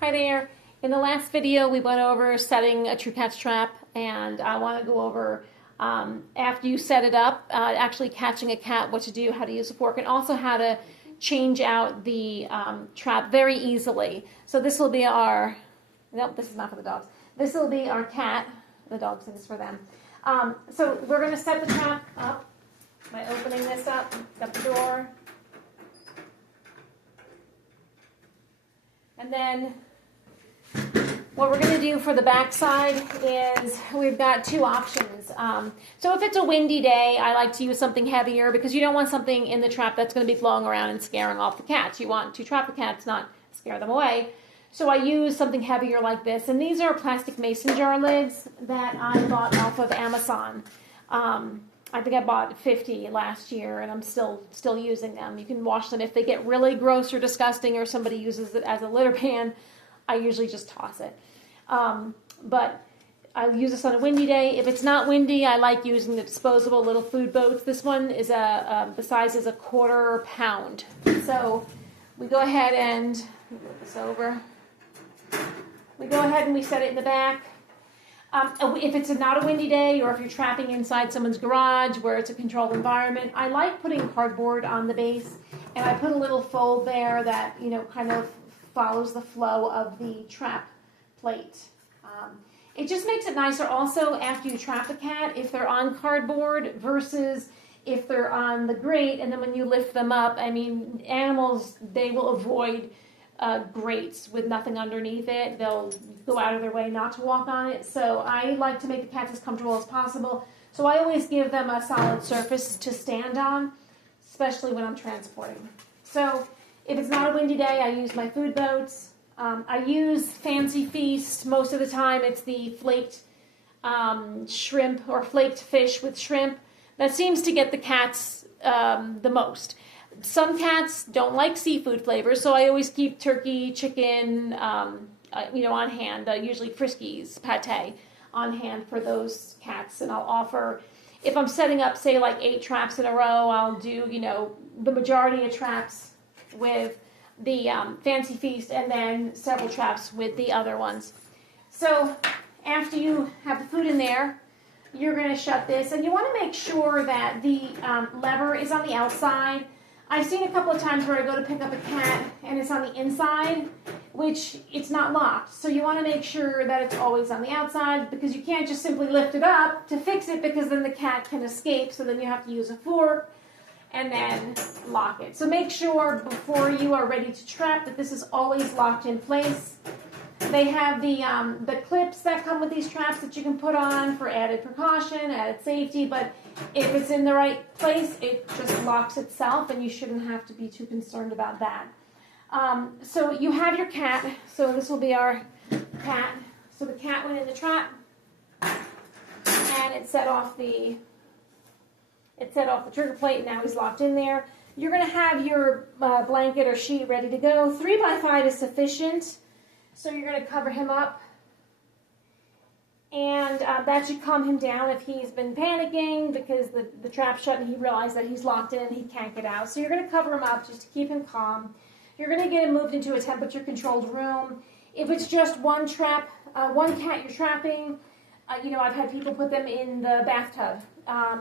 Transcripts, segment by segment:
Hi there. In the last video, we went over setting a True Catch trap, and I want to go over after you set it up, actually catching a cat, what to do, how to use a fork, and also how to change out the trap very easily. So this will be our, nope, this is not for the dogs. This will be our cat. The dogs, this is for them. So we're going to set the trap up by opening this up, shut the door, and then what we're going to do for the back side is we've got two options. So if it's a windy day, I like to use something heavier because you don't want something in the trap that's going to be blowing around and scaring off the cats. You want to trap the cats, not scare them away. So I use something heavier like this. And these are plastic mason jar lids that I bought off of Amazon. I think I bought 50 last year, and I'm still using them. You can wash them if they get really gross or disgusting or somebody uses it as a litter pan. I usually just toss it. But I'll use this on a windy day. If it's not windy, I like using the disposable little food boats. This one is the size is a 1/4 pound. So we go ahead and move this over. We go ahead and we set it in the back. If it's not a windy day, or if you're trapping inside someone's garage where it's a controlled environment, I like putting cardboard on the base, and I put a little fold there that kind of follows the flow of the trap plate. It just makes it nicer also after you trap a cat if they're on cardboard versus if they're on the grate, and then when you lift them up, I mean, animals, they will avoid grates with nothing underneath it. They'll go out of their way not to walk on it. So I like to make the cats as comfortable as possible. So I always give them a solid surface to stand on, especially when I'm transporting. So if it's not a windy day, I use my food boats. I use Fancy Feast. Most of the time it's the flaked shrimp or flaked fish with shrimp. That seems to get the cats the most. Some cats don't like seafood flavors, so I always keep turkey, chicken, on hand. Usually Friskies, pate on hand for those cats. And I'll offer, if I'm setting up, say, like 8 traps in a row, I'll do, the majority of traps with the Fancy Feast and then several traps with the other ones. So after you have the food in there, you're going to shut this. And you want to make sure that the lever is on the outside. I've seen a couple of times where I go to pick up a cat and it's on the inside, which it's not locked. So you want to make sure that it's always on the outside, because you can't just simply lift it up to fix it, because then the cat can escape. So then you have to use a fork and then lock it. So make sure before you are ready to trap that this is always locked in place. They have the clips that come with these traps that you can put on for added precaution, added safety, but if it's in the right place, it just locks itself, and you shouldn't have to be too concerned about that. So you have your cat. So this will be our cat. So the cat went in the trap, and it set off the trigger plate. Now he's locked in there. You're going to have your blanket or sheet ready to go. 3x5 is sufficient. So you're going to cover him up, and that should calm him down if he's been panicking because the trap's shut and he realized that he's locked in and he can't get out. So you're going to cover him up just to keep him calm. You're going to get him moved into a temperature-controlled room. If it's just one cat you're trapping, I've had people put them in the bathtub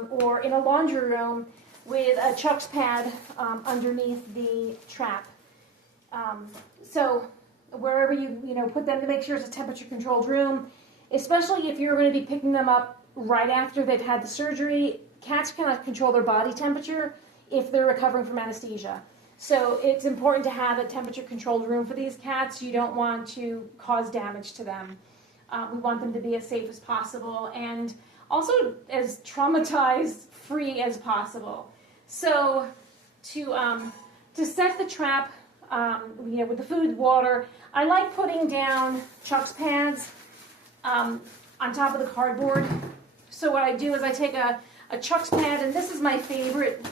or in a laundry room with a Chuck's pad underneath the trap. So wherever you put them, to make sure it's a temperature-controlled room, especially if you're going to be picking them up right after they've had the surgery. Cats cannot control their body temperature if they're recovering from anesthesia. So it's important to have a temperature-controlled room for these cats. You don't want to cause damage to them. We want them to be as safe as possible and also as traumatized-free as possible. So to set the trap, with the food, water, I like putting down Chuck's pads on top of the cardboard. So what I do is I take a Chuck's pad, and this is my favorite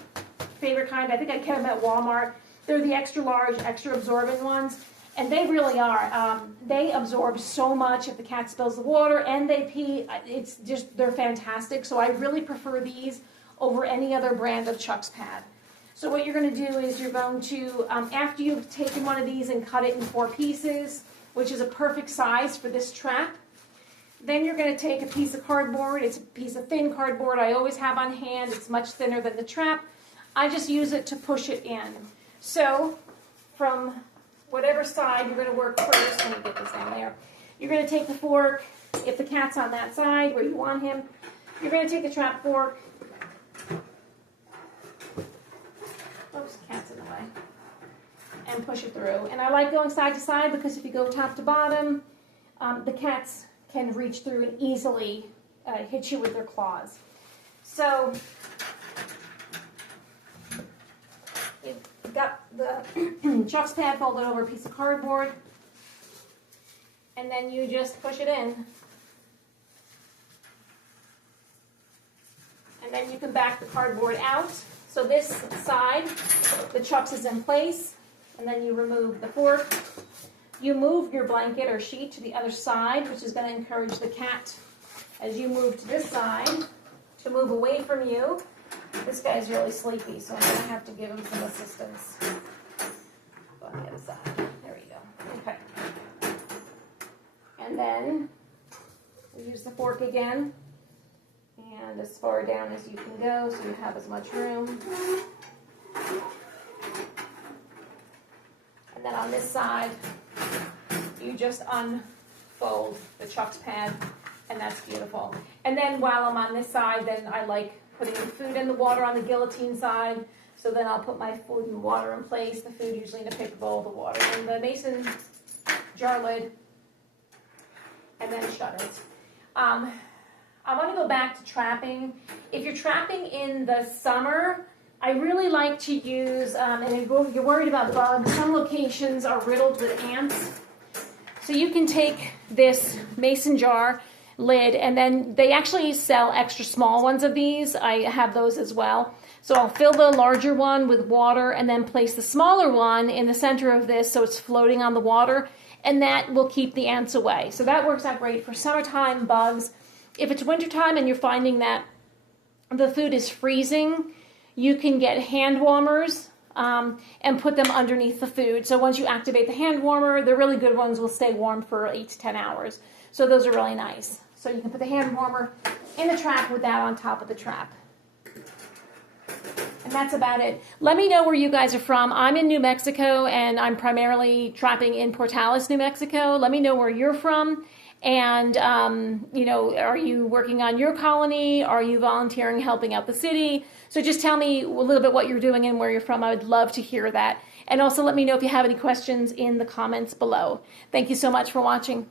kind. I think I get them at Walmart. They're the extra large, extra absorbent ones, and they really are. They absorb so much if the cat spills the water and they pee. They're fantastic. So I really prefer these over any other brand of Chuck's pad. So what you're going to do is you're going to, after you've taken one of these and cut it in 4 pieces, which is a perfect size for this trap. Then you're going to take a piece of cardboard. It's a piece of thin cardboard I always have on hand. It's much thinner than the trap. I just use it to push it in. So from whatever side you're going to work first, let me get this down there. You're going to take the fork, if the cat's on that side where you want him, you're going to take the trap fork. Oops, cat's in the way. And push it through. And I like going side to side because if you go top to bottom, the cats can reach through and easily hit you with their claws. So you've got the Chuck's pad folded over a piece of cardboard, and then you just push it in. And then you can back the cardboard out. So this side, the Chuck's is in place, and then you remove the fork. You move your blanket or sheet to the other side, which is going to encourage the cat, as you move to this side, to move away from you. This guy's really sleepy, so I'm going to have to give him some assistance. Go on the other side. There we go. Okay. And then we use the fork again, and as far down as you can go, so you have as much room. And then on this side, you just unfold the Chuck's pad, and that's beautiful. And then while I'm on this side, then I like putting the food in the water on the guillotine side. So then I'll put my food and water in place, the food usually in a paper bowl, the water in the mason jar lid, and then shut it. I want to go back to trapping. If you're trapping in the summer, I really like to use, and if you're worried about bugs, some locations are riddled with ants. So you can take this mason jar lid, and then they actually sell extra small ones of these. I have those as well. So I'll fill the larger one with water and then place the smaller one in the center of this so it's floating on the water, and that will keep the ants away. So that works out great for summertime bugs. If it's wintertime and you're finding that the food is freezing, you can get hand warmers and put them underneath the food. So once you activate the hand warmer, the really good ones will stay warm for 8 to 10 hours. So those are really nice. So you can put the hand warmer in the trap with that on top of the trap. And that's about it. Let me know where you guys are from. I'm in New Mexico, and I'm primarily trapping in Portales, New Mexico. Let me know where you're from. And, you know, are you working on your colony? Are you volunteering, helping out the city? So just tell me a little bit what you're doing and where you're from. I would love to hear that. And also let me know if you have any questions in the comments below. Thank you so much for watching.